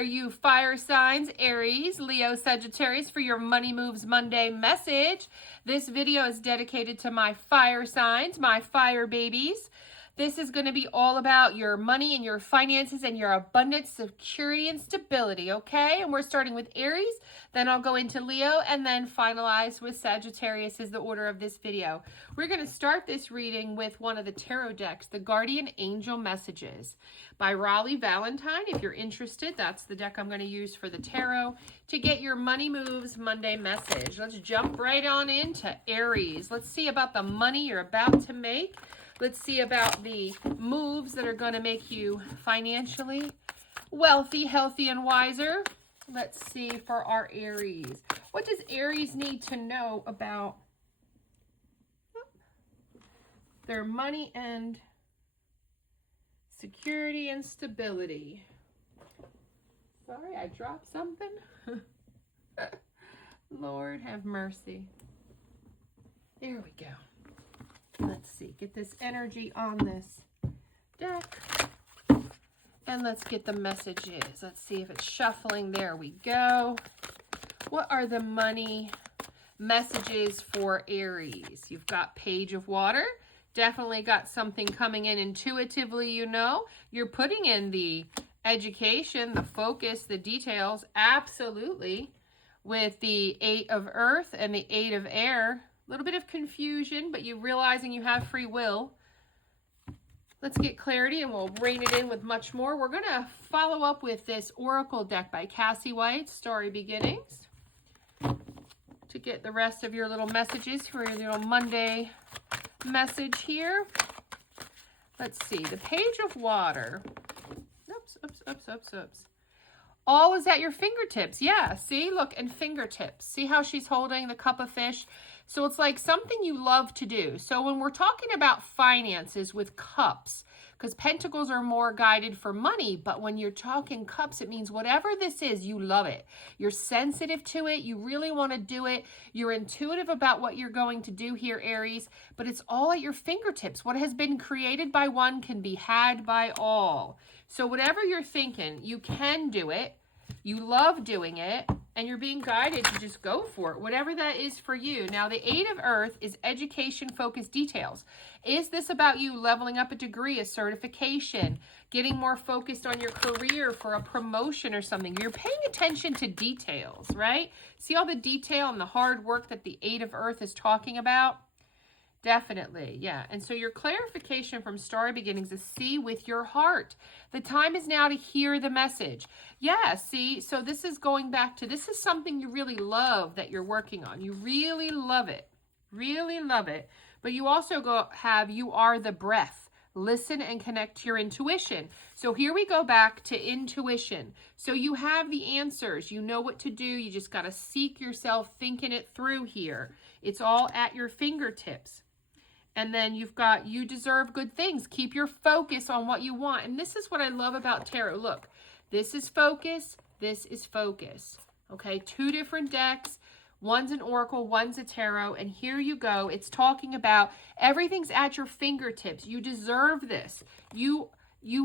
are you fire signs, Aries, Leo, Sagittarius, for your Money Moves Monday message. This video is dedicated to my fire signs, my fire babies. This is going to be all about your money and your finances and your abundance, security, and stability, okay? And we're starting with Aries, then I'll go into Leo, and then finalize with Sagittarius is the order of this video. We're going to start this reading with one of the tarot decks, the Guardian Angel Messages by Raleigh Valentine. If you're interested, that's the deck I'm going to use for the tarot to get your Money Moves Monday message. Let's jump right on into Aries. Let's see about the money you're about to make. Let's see about the moves that are going to make you financially wealthy, healthy, and wiser. Let's see for our Aries. What does Aries need to know about their money and security and stability? Sorry, I dropped something. Lord have mercy. There we go. Let's see, get this energy on this deck. And let's get the messages. Let's see if it's shuffling. There we go. What are the money messages for Aries? You've got Page of Water. Definitely got something coming in intuitively, you know. You're putting in the education, the focus, the details. Absolutely. With the 8 of Earth and the 8 of Air. A little bit of confusion, but you realizing you have free will. Let's get clarity and we'll rein it in with much more. We're going to follow up with this Oracle deck by Cassie White, Starry Beginnings, to get the rest of your little messages for your little Monday message here. Let's see, the Page of Water. Oops. All is at your fingertips. Yeah, see, look, and fingertips. See how she's holding the cup of fish? So it's like something you love to do. So when we're talking about finances with cups, because pentacles are more guided for money, but when you're talking cups, it means whatever this is, you love it. You're sensitive to it. You really want to do it. You're intuitive about what you're going to do here, Aries, but it's all at your fingertips. What has been created by one can be had by all. So whatever you're thinking, you can do it. You love doing it, and you're being guided to just go for it, whatever that is for you. Now, the 8 of Earth is education-focused details. Is this about you leveling up a degree, a certification, getting more focused on your career for a promotion or something? You're paying attention to details, right? See all the detail and the hard work that the 8 of Earth is talking about? Definitely, yeah. And so your clarification from Starry Beginnings is see with your heart. The time is now to hear the message. Yeah, see, so this is going back to, this is something you really love that you're working on. You really love it. Really love it. But you also have, you are the breath. Listen and connect to your intuition. So here we go back to intuition. So you have the answers. You know what to do. You just got to seek yourself thinking it through here. It's all at your fingertips. And then you've got, you deserve good things. Keep your focus on what you want. And this is what I love about tarot. Look, this is focus. This is focus. Okay, 2 different decks. One's an oracle, one's a tarot. And here you go. It's talking about everything's at your fingertips. You deserve this. You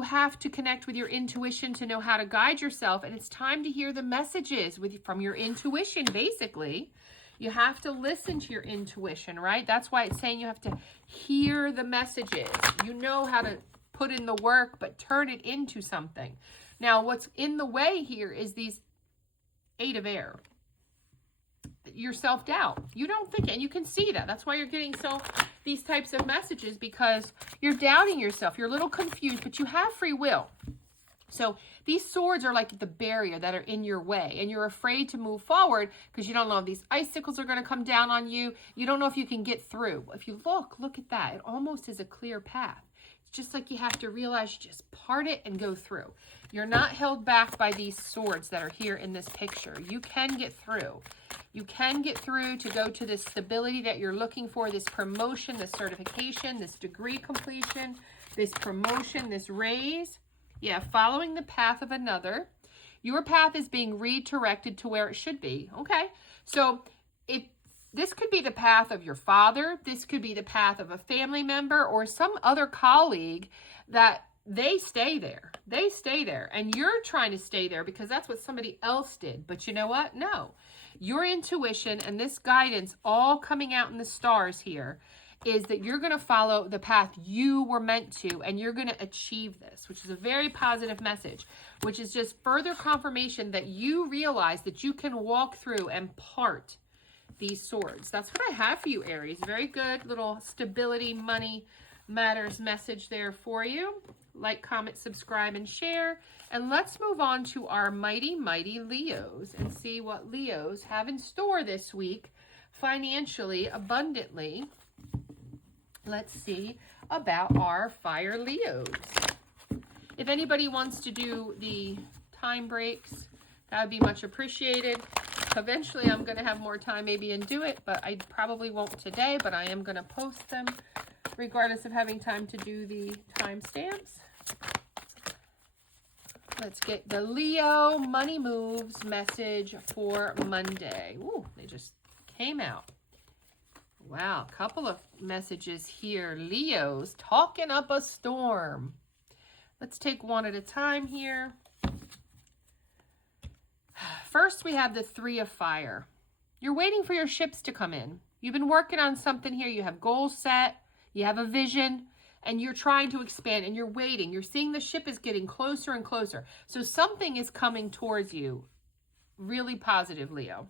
have to connect with your intuition to know how to guide yourself. And it's time to hear the messages from your intuition, basically. You have to listen to your intuition, right? That's why it's saying you have to hear the messages. You know how to put in the work, but turn it into something. Now, what's in the way here is these 8 of Air. Your self-doubt. You don't think it, and you can see that. That's why you're getting these types of messages, because you're doubting yourself. You're a little confused, but you have free will. So these swords are like the barrier that are in your way, and you're afraid to move forward because you don't know if these icicles are going to come down on you. You don't know if you can get through. If you look at that. It almost is a clear path. It's just like you have to realize you just part it and go through. You're not held back by these swords that are here in this picture. You can get through. You can get through to go to this stability that you're looking for, this promotion, this certification, this degree completion, this promotion, this raise. Yeah, following the path of another. Your path is being redirected to where it should be. Okay, so if this could be the path of your father, this could be the path of a family member or some other colleague that they stay there. They stay there. And you're trying to stay there because that's what somebody else did. But you know what? No. Your intuition and this guidance all coming out in the stars here is that you're going to follow the path you were meant to, and you're going to achieve this, which is a very positive message, which is just further confirmation that you realize that you can walk through and part these swords. That's what I have for you, Aries. Very good little stability, money matters message there for you. Like, comment, subscribe, and share. And let's move on to our mighty, mighty Leos and see what Leos have in store this week financially, abundantly. Let's see about our fire Leos. If anybody wants to do the time breaks, that would be much appreciated. Eventually, I'm going to have more time maybe and do it, but I probably won't today, but I am going to post them regardless of having time to do the timestamps. Let's get the Leo Money Moves message for Monday. Ooh, they just came out. Wow, a couple of messages here. Leos talking up a storm. Let's take one at a time here. First, we have the Three of Fire. You're waiting for your ships to come in. You've been working on something here. You have goals set. You have a vision. And you're trying to expand. And you're waiting. You're seeing the ship is getting closer and closer. So something is coming towards you. Really positive, Leo.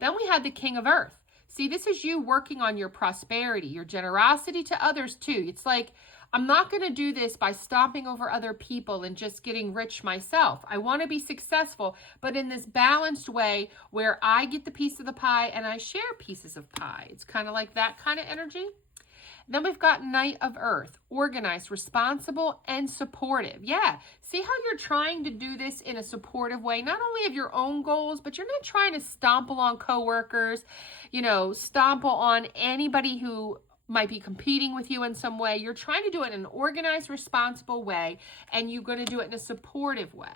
Then we have the King of Earth. See, this is you working on your prosperity, your generosity to others too. It's like, I'm not going to do this by stomping over other people and just getting rich myself. I want to be successful, but in this balanced way where I get the piece of the pie and I share pieces of pie. It's kind of like that kind of energy. Then we've got Knight of Earth, organized, responsible, and supportive. Yeah, see how you're trying to do this in a supportive way, not only of your own goals, but you're not trying to stomp on coworkers, stomp on anybody who might be competing with you in some way. You're trying to do it in an organized, responsible way, and you're going to do it in a supportive way.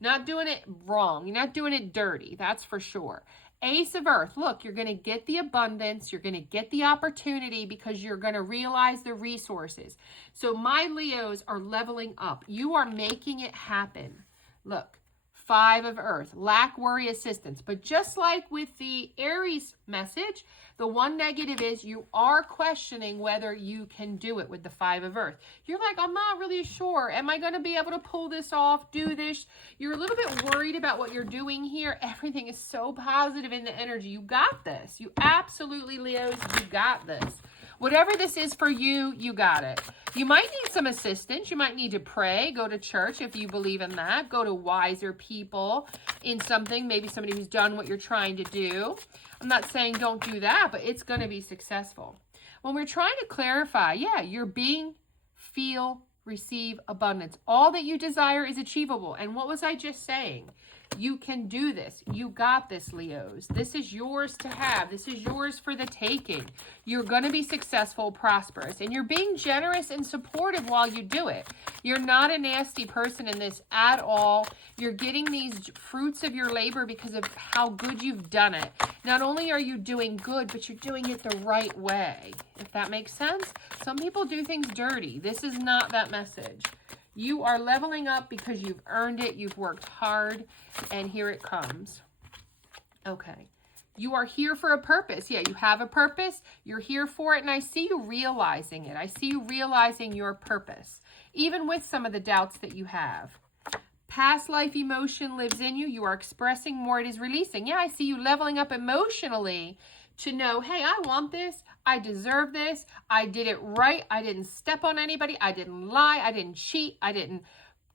Not doing it wrong. You're not doing it dirty, that's for sure. Ace of Earth, look, you're going to get the abundance, you're going to get the opportunity because you're going to realize the resources. So my Leos are leveling up. You are making it happen. Look, Five of Earth, lack, worry, assistance. But just like with the Aries message, the one negative is you are questioning whether you can do it with the Five of Earth. You're like, I'm not really sure. Am I going to be able to pull this off, do this? You're a little bit worried about what you're doing here. Everything is so positive in the energy. You got this. You absolutely, Leos, you got this. Whatever this is for you, you got it. You might need some assistance. You might need to pray, go to church if you believe in that. Go to wiser people in something, maybe somebody who's done what you're trying to do. I'm not saying don't do that, but it's going to be successful. When we're trying to clarify, yeah, you're being, feel, receive abundance. All that you desire is achievable. And what was I just saying? You can do this. You got this, Leos. This is yours to have. This is yours for the taking. You're going to be successful, prosperous, and you're being generous and supportive while you do it. You're not a nasty person in this at all. You're getting these fruits of your labor because of how good you've done it. Not only are you doing good, but you're doing it the right way, if that makes sense. Some people do things dirty. This is not that message. You are leveling up because you've earned it. You've worked hard, and here it comes. Okay. You are here for a purpose. Yeah, you have a purpose. You're here for it, and I see you realizing it. I see you realizing your purpose, even with some of the doubts that you have. Past life emotion lives in you. You are expressing more. It is releasing. Yeah, I see you leveling up emotionally to know, hey, I want this. I deserve this. I did it right. I didn't step on anybody. I didn't lie. I didn't cheat. I didn't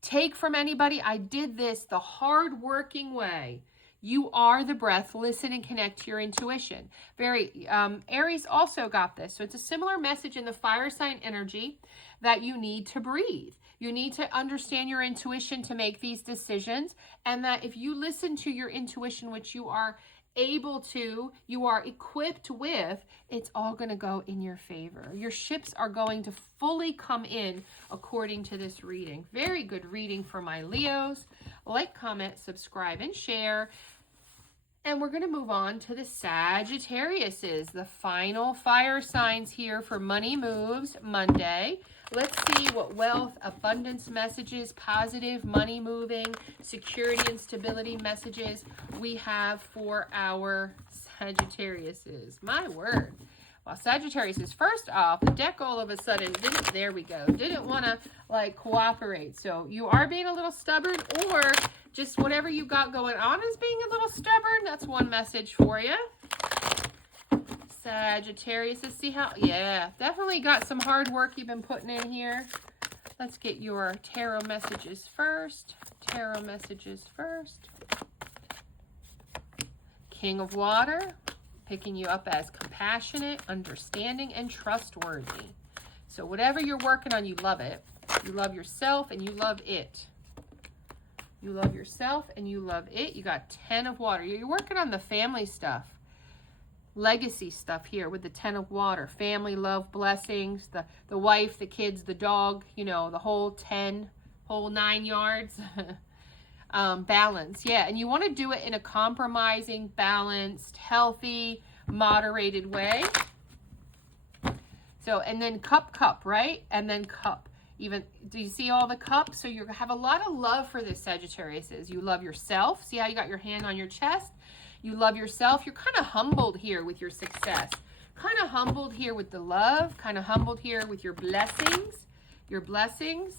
take from anybody. I did this the hard-working way. You are the breath. Listen and connect to your intuition. Aries also got this. So it's a similar message in the fire sign energy that you need to breathe. You need to understand your intuition to make these decisions. And that if you listen to your intuition, which you are able to, you are equipped with, it's all going to go in your favor. Your ships are going to fully come in according to this reading. Very good reading for my Leos. Like, comment, subscribe, and share. And we're going to move on to the Sagittariuses, the final fire signs here for Money Moves Monday. Let's see what wealth, abundance messages, positive, money moving, security and stability messages we have for our Sagittariuses. My word. Well, Sagittarius is first off, the deck all of a sudden didn't want to like cooperate. So you are being a little stubborn, or just whatever you got going on is being a little stubborn. That's one message for you. Sagittarius, let's see how, yeah, definitely got some hard work you've been putting in here. Let's get your tarot messages first. Tarot messages first. King of Water. Picking you up as compassionate, understanding, and trustworthy. So whatever you're working on, you love it. You love yourself and you love it. You love yourself and you love it. You got 10 of Water. You're working on the family stuff. Legacy stuff here with the 10 of Water. Family, love, blessings, the wife, the kids, the dog, you know, the whole 9 yards. Balance, yeah, and you want to do it in a compromising, balanced, healthy, moderated way. So, and then cup, right? And then cup. Even, do you see all the cups? So you have a lot of love for this Sagittarius. You love yourself. See how you got your hand on your chest? You love yourself. You're kind of humbled here with your success. Kind of humbled here with the love. Kind of humbled here with your blessings. Your blessings.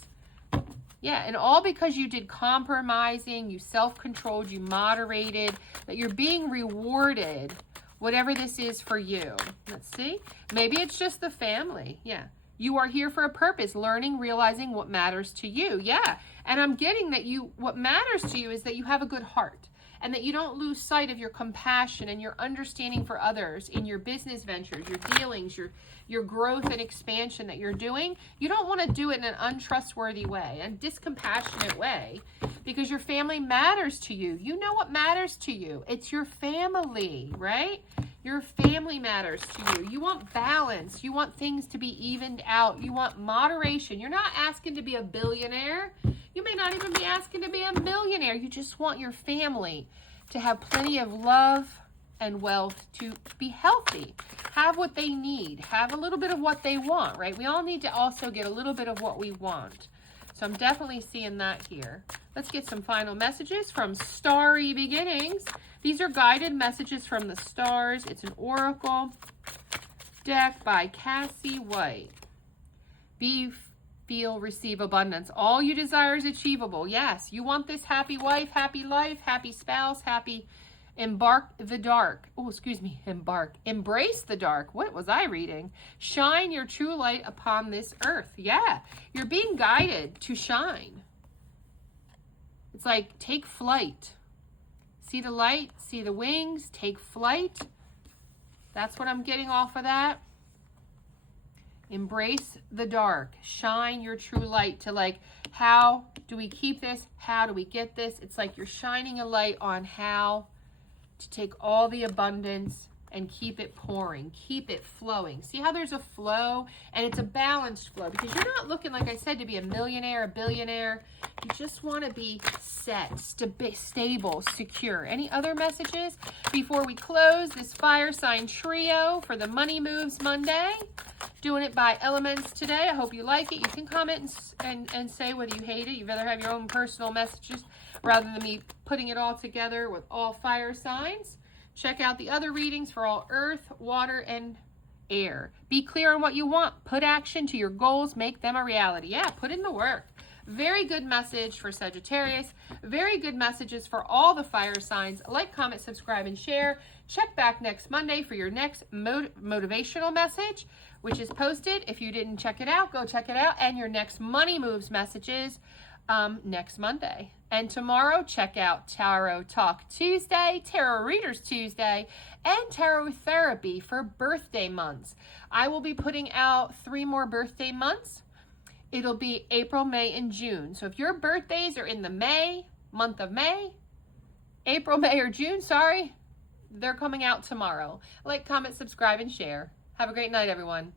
Yeah, and all because you did compromising, you self-controlled, you moderated, that you're being rewarded, whatever this is for you. Let's see. Maybe it's just the family. Yeah. You are here for a purpose, learning, realizing what matters to you. Yeah. And I'm getting that what matters to you is that you have a good heart and that you don't lose sight of your compassion and your understanding for others in your business ventures, your dealings, your growth and expansion that you're doing. You don't want to do it in an untrustworthy way and discompassionate way because your family matters to you. You know what matters to you. It's your family, right? Your family matters to you. You want balance. You want things to be evened out. You want moderation. You're not asking to be a billionaire. You may not even be asking to be a millionaire. You just want your family to have plenty of love and wealth, to be healthy, have what they need, have a little bit of what they want, right? We all need to also get a little bit of what we want. So I'm definitely seeing that here. Let's get some final messages from Starry Beginnings. These are guided messages from the stars. It's an oracle deck by Cassie White. Be, feel, receive abundance. All you desire is achievable. Yes, you want this happy wife, happy life, happy spouse, happy embark the dark. Oh, excuse me, embark. Embrace the dark. What was I reading? Shine your true light upon this earth. Yeah, you're being guided to shine. It's like take flight. See the light, see the wings, take flight. That's what I'm getting off of that. Embrace the dark. Shine your true light to like, how do we keep this? How do we get this? It's like you're shining a light on how to take all the abundance and keep it pouring, keep it flowing. See how there's a flow, and it's a balanced flow because you're not looking, like I said, to be a millionaire, a billionaire. You just want to be set, stable, secure. Any other messages before we close this fire sign trio for the Money Moves Monday? Doing it by elements today. I hope you like it. You can comment and say whether you hate it. You'd rather have your own personal messages rather than me putting it all together with all fire signs. Check out the other readings for all earth, water, and air. Be clear on what you want. Put action to your goals. Make them a reality. Yeah, put in the work. Very good message for Sagittarius. Very good messages for all the fire signs. Like, comment, subscribe, and share. Check back next Monday for your next motivational message, which is posted. If you didn't check it out, go check it out. And your next Money Moves messages next Monday. And tomorrow, check out Tarot Talk Tuesday, Tarot Readers Tuesday, and Tarot Therapy for birthday months. I will be putting out 3 more birthday months. It'll be April, May, and June. So if your birthdays are in the month of May, April, May, or June, sorry, they're coming out tomorrow. Like, comment, subscribe, and share. Have a great night, everyone.